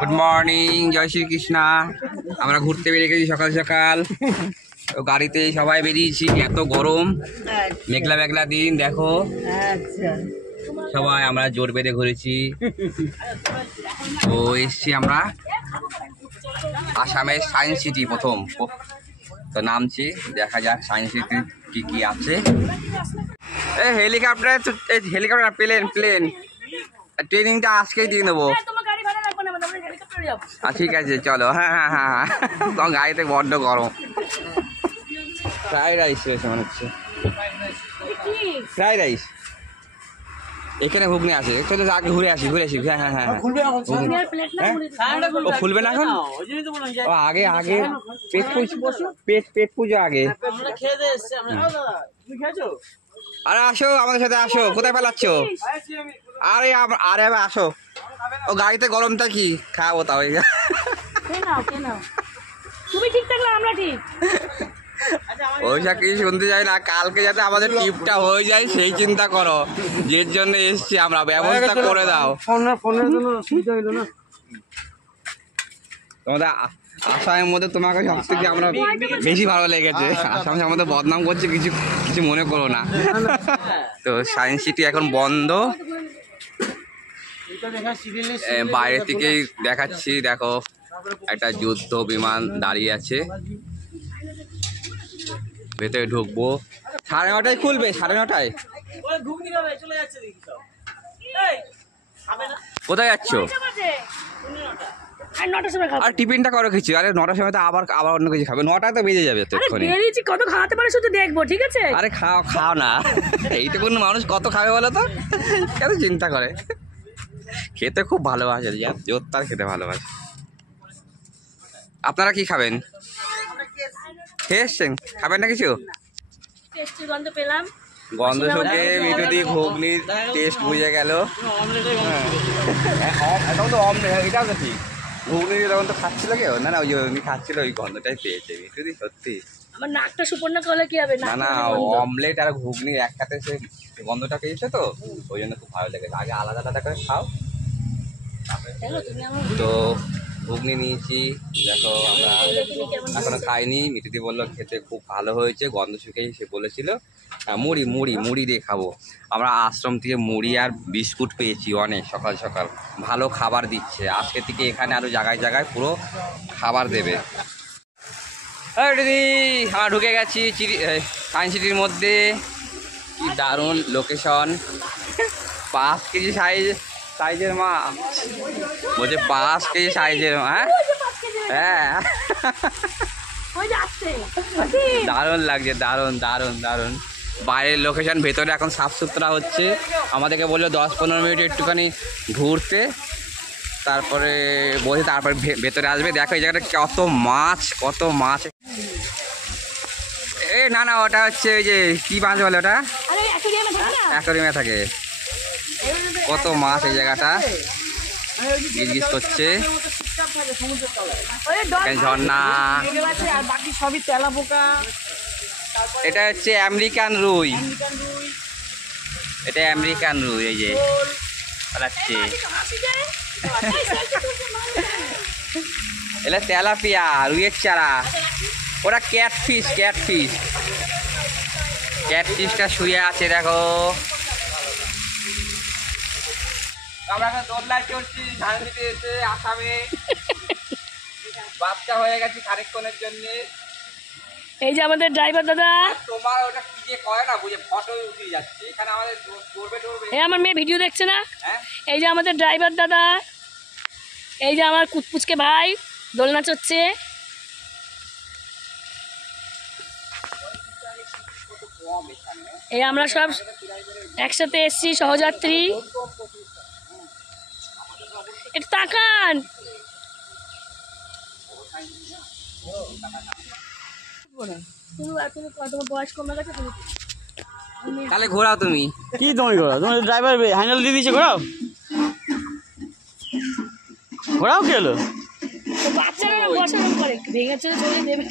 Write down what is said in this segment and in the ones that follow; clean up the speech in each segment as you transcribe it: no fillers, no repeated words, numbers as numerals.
Good morning, জয় শ্রীকৃষ্ণা। আমরা ঘুরতে বেরিয়ে গেছি সকাল সকাল। তো গাড়িতে সবাই বেরিয়েছি, এত গরম, মেঘলা মেঘলা দিন। দেখো সবাই আমরা জোর বেঁধে ঘুরেছি। তো এসছি আমরা আসামের সায়েন্স সিটি প্রথম। তো নামছি, দেখা যাক সায়েন্স সিটি কি কি আছে। হেলিকপ্টার, হেলিকপ্টার, প্লেন প্লেন ট্রেনিংটা আজকেই দিয়ে নেবো। ঠিক আছে চলো। হ্যাঁ হ্যাঁ হ্যাঁ হ্যাঁ, তোমার গাড়িতে বড্ড গরম। ফ্রাইড রাইস রয়েছে মনে হচ্ছে, ফ্রাইড রাইস। এখানে ঘুগনি আছে, চলো আগে ঘুরে আসি ঘুরে আসি। হ্যাঁ হ্যাঁ হ্যাঁ, ও খুলবে না এখন? ও আগে আগে পেট পুজো আগে। আরে আসো আমাদের সাথে আসো, কোথায় পালাচ্ছ? আরে আরে আসো, ও গাড়িতে গরমটা কি খাবো তাও। তুমি ঠিক থাকলে আমরা ঠিক। ওইসব কিছু শুনতে চাই না, কালকে যাতে আমাদের ট্রিপটা হয়ে যায় সেই চিন্তা করো, যের জন্য এসছি আমরা, ব্যবস্থা করে দাও। তোমাদের আসামের মধ্যে তোমাকে সব থেকে আমরা বেশি ভালো লেগেছে। আসামে আমাদের বদনাম করছে, কিছু কিছু মনে করো না। তো সায়েন্স সিটি এখন বন্ধ, বাইরে থেকেই দেখাচ্ছি। দেখো একটা যুদ্ধ বিমান দাঁড়িয়ে আছে, ভেতরে ঢুকবো। 9:30 খুলবে, 9:30। কোথায় যাচ্ছ? আর টিফিনটা করো কিছু। আরে 9টার সময় তো আবার অন্য কিছু খাবে, 9টায় তো বেজে যাবে। কত খাওয়াতে পারে শুধু দেখবো, ঠিক আছে? আরে খাও না, এইটুকুন মানুষ কত খাবে বলো তো, কেন চিন্তা করে। খেতে খুব ভালোবাসে, জোরদার খেতে ভালোবাসে। আপনারা কি খাবেন? খেয়ে এসছেন, খাবেন না কিছু? গন্ধ শুকে ভিডিও দিয়ে ঘুগনির টেস্ট বুঝে গেল। এখন তো অমলেট, এটাও তো ঠিক। ঘুগনি তখন তো খাচ্ছিল কেউ না, ওই যে খাচ্ছিল, ওই গন্ধটাই পেয়েছে ভিডিও দিয়ে। সত্যি আমার নাকটা সুপর্ণা করলে কি হবে? না, অমলেট আর ঘুগনি একসাথে সে গন্ধটা পেয়েছে, তো ওই জন্য খুব ভালো লেগেছে। আগে আলাদা আলাদা করে খাও। তো ঘুগনি নিয়েছি, দেখো আমরা এখনো খাইনি। মিটিদি বললো খেতে খুব ভালো হয়েছে, গন্ধ শুকেই সে বলেছিল। মুড়ি মুড়ি মুড়ি দিয়ে খাবো। আমরা আশ্রম থেকে মুড়ি আর বিস্কুট পেয়েছি অনেক সকাল সকাল। ভালো খাবার দিচ্ছে আজকে থেকে, এখানে আরও জায়গায় জায়গায় পুরো খাবার দেবে। দিদি আমরা ঢুকে গেছি সায়েন্স সিটির মধ্যে। কি দারুণ লোকেশন। 5 কেজি সাইজের মাছ বলছে, 5 কেজি সাইজের। হ্যাঁ দারুণ লাগছে, দারুণ দারুণ দারুণ। বাইরের লোকেশন, ভেতরে এখন সাফ সুতরা হচ্ছে। আমাদেরকে বললো 10-15 মিনিট একটুখানি ঘুরতে, তারপরে বলছে তারপরে ভেতরে আসবে। দেখো এই জায়গাটা কত মাছ। না ওটা হচ্ছে ওই যে কি মাছ বলে ওটা, অ্যাকোয়ারিয়ামে থাকে। কত মাছ এই জায়গাটা, গিজ করছে। ঝর্ণা, এটা হচ্ছে আমেরিকান রুই। এটা আমেরিকান রুই, এই যে পালাচ্ছে। এটা তেলাপিয়া, রুইয়ের চারা। ওরা ক্যাটফিশটা শুয়ে আছে। দেখো আমরা এখন দোলনায় চড়ছি ঝালমিতে এসে। আসামে বাচ্চা হয়ে গেছি খানিকক্ষণের জন্য। এই যে আমাদের ড্রাইভার দাদা, তোমার ওটা কি যে করে না বুঝে, ফটো উঠে যাচ্ছে এখানে। আমাদের করবে এই আমার মেয়ে ভিডিও দেখছে না। হ্যাঁ, এই যে আমাদের ড্রাইভার দাদা, এই যে আমার কুচকুচকে ভাই দোলনা চড়ছে। এই আমরা সব একসাথে এসছি সহযাত্রী। একটু তাকান। তাহলে ঘোরাও তুমি। কি তুমি ঘোরাও? তোমার ড্রাইভার হ্যান্ডেল দিয়ে দিয়েছে, ঘোরাও কি হলো? বাচ্চারা বসানো করে ভেঙে চলে দেবে।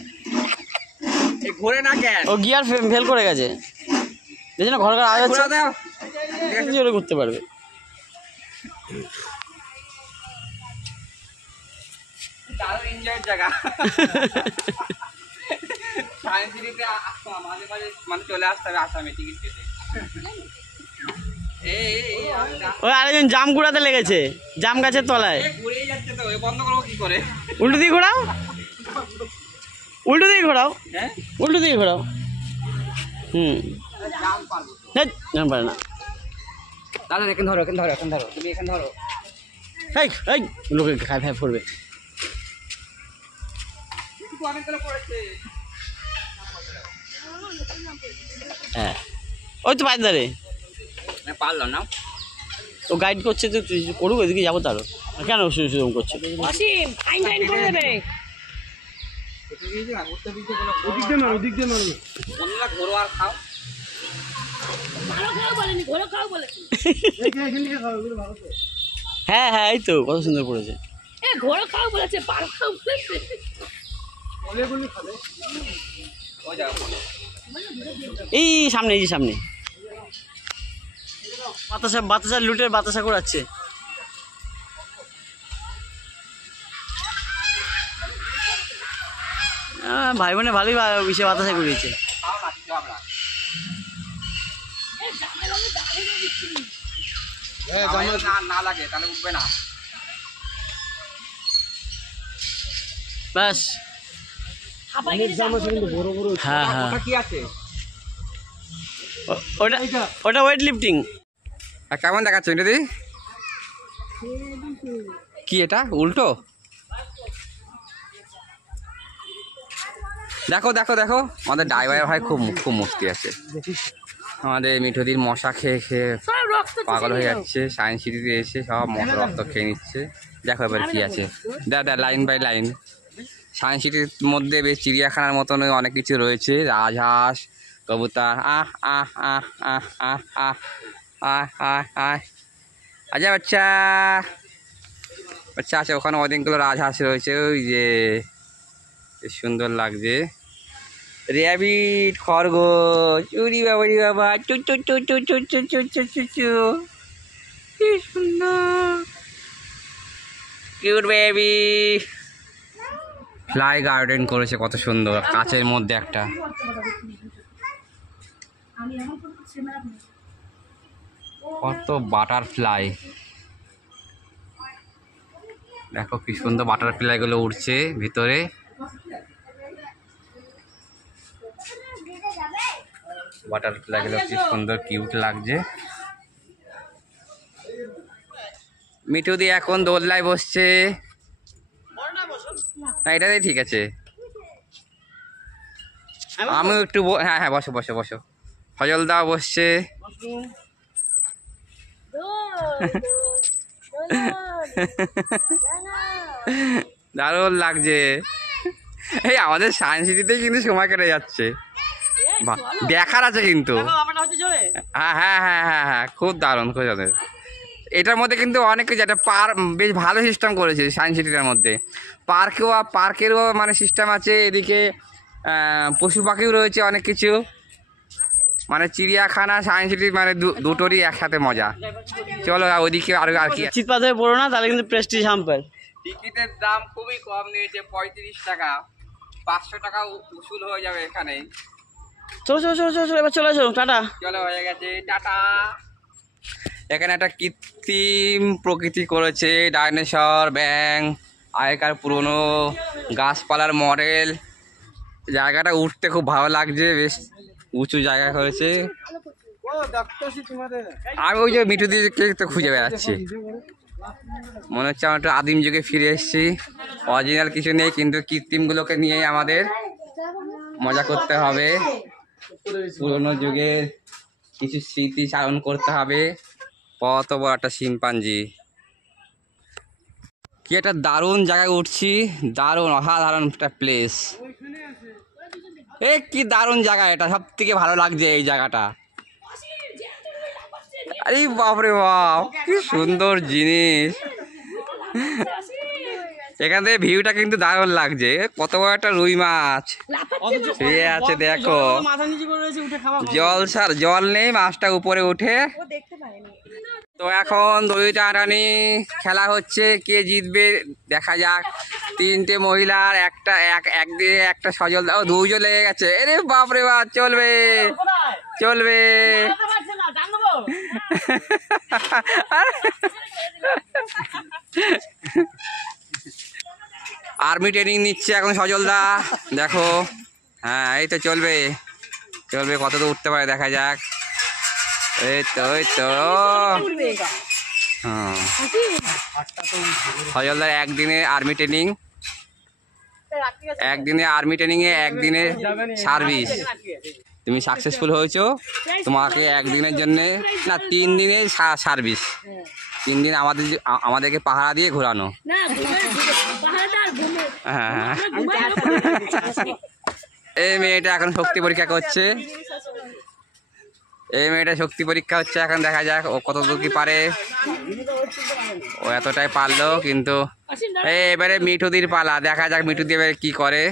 ঘোরে না কেন? ও গিয়ার ফেল করে গেছে, দেখছি না ঘর আওয়াজ হচ্ছে, করতে পারবে। দারুণ এনজয়ের জায়গা। সায়েন্স সিটিতে মাঝে মাঝে মানে চলে আসতে হবে আসামে টিকিট কেটে। ওই আরেকজন জাম কুড়াতে লেগেছে জাম গাছের তলায়। ঘুরেই যাচ্ছে তো, বন্ধ করবো কি করে? উল্টো দিকে ঘোরাও, উল্টো দিকে ঘোরাও, হ্যাঁ উল্টো দিকে ঘোরাও। জাম পারবো তো। জাম পারে না। দাদা এখানে ধরো, এখানে ধরো, এখানে ধরো, তুমি এখানে ধরো। এই এই লোকে খাই ফাই পড়বে। হ্যাঁ ওই তো বাইরে দাঁড়ে পারলাম না। ও গাইড করছে তো তুই করুক, ওইদিকে যাবো তারও। কেন সুরম করছে? অসীম ফাইন ফাইন করে দেবে। বন্ধুরা ঘোরো আর খাও। ভালো খাও বলেনি, ঘোরো খাও বলেছি। হ্যাঁ হ্যাঁ এই তো কত সুন্দর পড়েছে। এ ঘোরো খাও বলেছে, পারো খাও বলেছে। ও যাও। এই সামনে, এই যে সামনে বাতাসা, বাতাসা লুটের বাতাসা করাচ্ছে। ভাই বোনে ভালোই বিষয়ে বাতাসা করিয়েছে। খাও না কিছু আমরা। না লাগে তাহলে উঠবে না। ব্যাস হ্যাঁ হ্যাঁ ওটা কি আছে? ওটা ওটা ওয়েট লিফটিং। কেমন দেখাচ্ছে দিদি? কি এটা উল্টো? দেখো দেখো দেখো, আমাদের ড্রাইভার ভাই খুব খুব মস্তি আছে। আমাদের মিঠুদির মশা খেয়ে খেয়ে পাগল হয়ে যাচ্ছে। সায়েন্স সিটিতে এসে সব মশা রক্ত খেয়ে নিচ্ছে। দেখো এবার কি আছে, দেখ লাইন বাই লাইন। সায়েন্স সিটির মধ্যে বেশ চিড়িয়াখানার মতন অনেক কিছু রয়েছে, রাজহাঁস, কবুতর। আহ আহ আহ আহ আহ আহ আহ আহ আহ আচ্ছা বাচ্চা বাচ্চা আছে ওখানে অনেকগুলো রাজহাঁস রয়েছে। ওই যে বেশ সুন্দর লাগছে। র্যাবিট, খরগোশ, উরি বাবা চু চু চু চু চু চু চু চু চু চু, কি সুন্দর কিউট বেবি। ফ্লাই গার্ডেন করেছে কত সুন্দর, কাচের মধ্যে একটা। কত বাটারফ্লাই, দেখো কি সুন্দর বাটারফ্লাই গুলো উঠছে ভিতরে। বাটারফ্লাই গুলো কি সুন্দর কিউট লাগছে। মিঠুদি এখন দোলনায় বসছে। হ্যাঁ এটাতেই ঠিক আছে। আমিও একটু হ্যাঁ হ্যাঁ বসো বসো বসো। ফজল দাও বসছে। দারুণ লাগছে। এই আমাদের সায়েন্স সিটিতে কিন্তু সময় কেটে যাচ্ছে। বাহ দেখার আছে কিন্তু। হ্যাঁ হ্যাঁ হ্যাঁ হ্যাঁ হ্যাঁ খুব দারুণ, খুব দারুণ। এটার মধ্যে কিন্তু অনেক কিছু, একটা পার্ক বেশ ভালো সিস্টেম করেছে সায়েন্স সিটিটার মধ্যে। পার্কেরও মানে সিস্টেম আছে, এদিকে পশু পাখিও রয়েছে অনেক কিছু। মানে চিড়িয়াখানা সায়েন্স সিটি মানে দুটোরই একসাথে মজা। চলো ওইদিকে আর কি। চিৎ পাথরে পড়ো না, তাহলে কিন্তু প্রেস্টিজ হাম্পার। টিকিটের দাম খুবই কম নিয়েছে, 35 টাকা। 500 টাকা উসুল হয়ে যাবে এখানে। চলো চলো চলো চলো এবার চলে আসো, টাটা। চলো হয়ে গেছে, টাটা। এখানে একটা কৃত্রিম প্রকৃতি করেছে, ডাইনোসর, ব্যাঙ, আগেকার পুরনো গাছপালার মডেল। জায়গাটা উঠতে খুব ভালো লাগছে, বেশ উঁচু জায়গা করেছে। আমি ওই যে মিঠুদিকে তো খুঁজে বেড়াচ্ছি, মনে হচ্ছে আমরা একটু আদিম যুগে ফিরে এসেছি। অরিজিনাল কিছু নেই, কিন্তু কৃত্রিমগুলোকে নিয়ে আমাদের মজা করতে হবে। পুরোনো যুগের কিছু স্মৃতি চারণ করতে হবে। কত বড় একটা শিম্পাঞ্জি, কি একটা দারুণ জায়গায় উঠছি, দারুণ অসাধারণ একটা প্লেস। এ কি দারুণ জায়গা, এটা সব থেকে ভালো লাগছে এই জায়গাটা। আরে বাপরে বাপ কি সুন্দর জিনিস। এখান থেকে ভিউটা কিন্তু দারুণ লাগছে। কত বড় একটা রুই মাছ শুয়ে আছে দেখো, জল নেই, মাছটা উপরে উঠে তো এখন দড়ি টানাটানি খেলা হচ্ছে, কে জিতবে দেখা যাক। 3টে মহিলার একদিকে একটা সজল, ও 2জন লেগে গেছে। আরে বাপরে বাপ, চলবে চলবে। আর্মি ট্রেনিং নিচ্ছে এখন সজলদা, দেখো। হ্যাঁ এই তো চলবে চলবে, কত দূর উঠতে পারে দেখা যাক। এই তো হ্যাঁ, সজলদার একদিনে আর্মি ট্রেনিং, একদিনে আর্মি ট্রেনিংয়ে একদিনে সার্ভিস। তুমি সাকসেসফুল হয়েছো, তোমাকে একদিনের জন্যে না 3 দিনের সার্ভিস। 3 দিন আমাদেরকে পাহারা দিয়ে ঘোরানো। হ্যাঁ, এই মেয়েটা এখন শক্তি পরীক্ষা করছে, এই মেয়েটা শক্তি পরীক্ষা হচ্ছে এখন, দেখা যাক ও কত দূর কি পারে। ও এতটাই পারলো, কিন্তু এবারে মিঠুদির পালা, দেখা যাক মিঠুদি এবারে কি করে।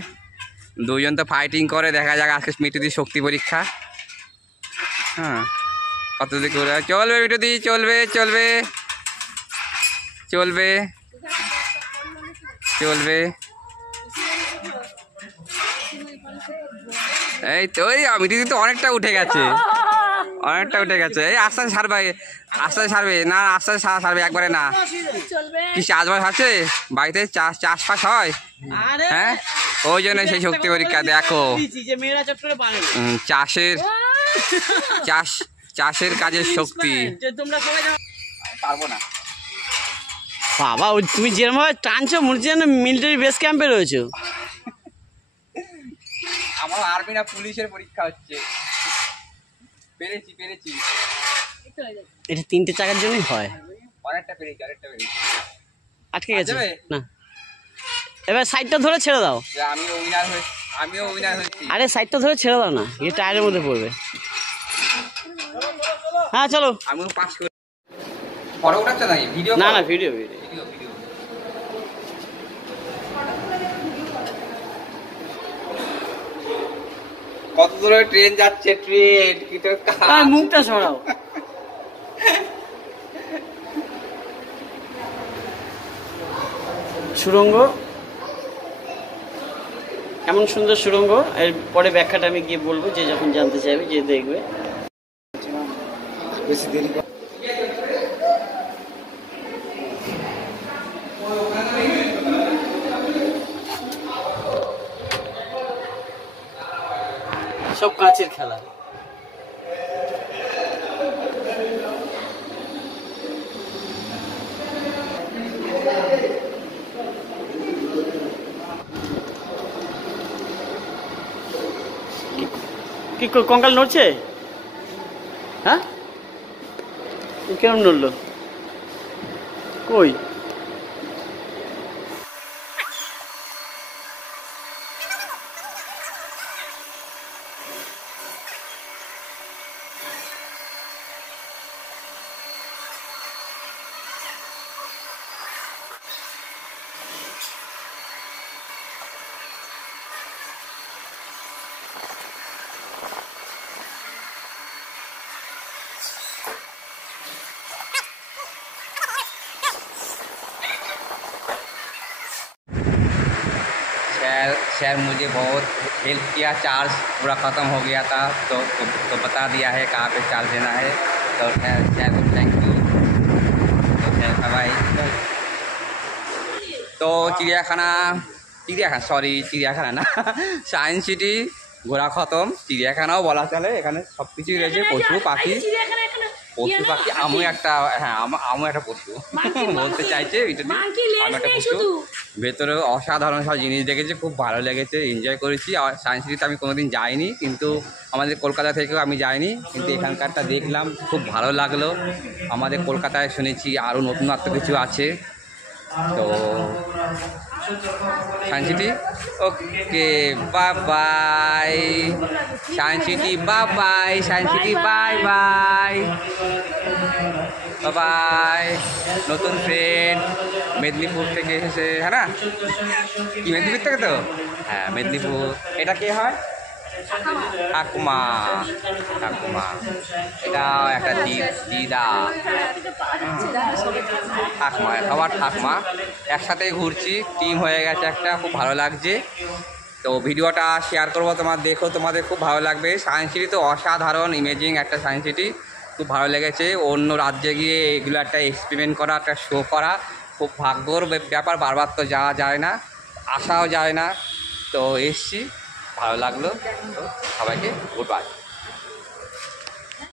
2জন তো ফাইটিং করে, দেখা যাক আজকে মিঠুদির শক্তি পরীক্ষা। হ্যাঁ, কত দূর করে চলবে মিঠুদি, চলবে চলবে চলবে চলবে। এই তো ওই মিঠুদি তো অনেকটা উঠে গেছে, অনেকটা উঠে গেছে। এই আস্তে আস্তে সারবে, আস্তে আস্তে সারবে, না আস্তে আস্তে সারবে, একবারে না। কি চাষবাস আছে বাড়িতে, চাষবাস হয়? হ্যাঁ, ওই জন্য সেই শক্তি পরীক্ষা। দেখো চাষের চাষের কাজের শক্তি। পারবো না বাবা, তুমি যেরকমভাবে টানছো মনে হচ্ছে যেন মিলিটারি বেস ক্যাম্পে রয়েছো। আমার আর্মি না পুলিশের পরীক্ষা হচ্ছে। পেরেছি পেরেছি। এটা 3টে চাকার জন্যই হয়। অনেকটা পেরেছি, আরেকটা পেরেছি। আটকে গেছে না, এবার সাইডটা ধরে ছেড়ে দাও। আমিও উইনার হয়েছি। আরে সাইডটা ধরে ছেড়ে দাও না, এই টায়ারের মধ্যে পড়বে। হ্যাঁ চলো। আমিও পাস করি। ফটো উঠাচ্ছ নাকি? ভিডিও? না না, ভিডিও ভিডিও। কত দূরে ট্রেন যাচ্ছে, ট্রেন কি তোর মুখটা সরাও। সুড়ঙ্গ, এমন সুন্দর সুড়ঙ্গ, এর পরে ব্যাখ্যাটা আমি গিয়ে বলবো, যে যখন জানতে চাইবে, যে দেখবে। বেশি দেরি সব কাছের খেলা। কি কঙ্কাল নড়ছে? হ্যাঁ, কেমন নড়লো? কই? सर मुझे बहुत हेल्प किया, चार्ज पूरा ख़त्म हो गया था, तो बता दिया है कहाँ पे चार्ज देना है। तो सर को थैंक यू। तो सर भाई, तो চিড়িয়াখানা না সায়েন্স সিটি ঘোরা খতম। চিড়িয়াখানাও বলা চলে, এখানে সব কিছুই রয়েছে, পশু পাখি। আমিও একটা, হ্যাঁ আমিও একটা পশু বলতে চাইছে, আমি একটা পশু। ভেতরে অসাধারণ সব জিনিস দেখেছি, খুব ভালো লেগেছে, এনজয় করেছি। আর সায়েন্স সিটিতে আমি কোনোদিন যাইনি, কিন্তু আমাদের কলকাতা থেকেও আমি যাইনি, কিন্তু এখানকারটা দেখলাম, খুব ভালো লাগলো। আমাদের কলকাতায় শুনেছি আরও নতুনত্ব কিছু আছে। তো science city okay, bye bye science city, bye bye science city, bye bye bye. নতুন ফ্রেন্ড মেদিনীপুর থেকে এসেছে, হ্যাঁ না? কি মেদিনীপুর থেকে? তো হ্যাঁ মেদিনীপুর। এটা কে হয়? ঠাকুমা ঠাকুমা, এটা একটা দিদা, ঠাকুমা, সবার ঠাকুমা একসাথেই ঘুরছি, টিম হয়ে গেছে একটা, খুব ভালো লাগছে। তো ভিডিওটা শেয়ার করবো, তোমার দেখো, তোমাদের খুব ভালো লাগবে। সায়েন্স সিটি তো অসাধারণ ইমেজিং একটা সায়েন্স সিটি, খুব ভালো লেগেছে। অন্য রাজ্যে গিয়ে এগুলো একটা এক্সপেরিমেন্ট করা, একটা শো করা খুব ভাগ্যর ব্যাপার, বারবার তো যাওয়া যায় না, আসাও যায় না। তো এসছি, ভালো লাগলো। তো সবাইকে গুড বাই।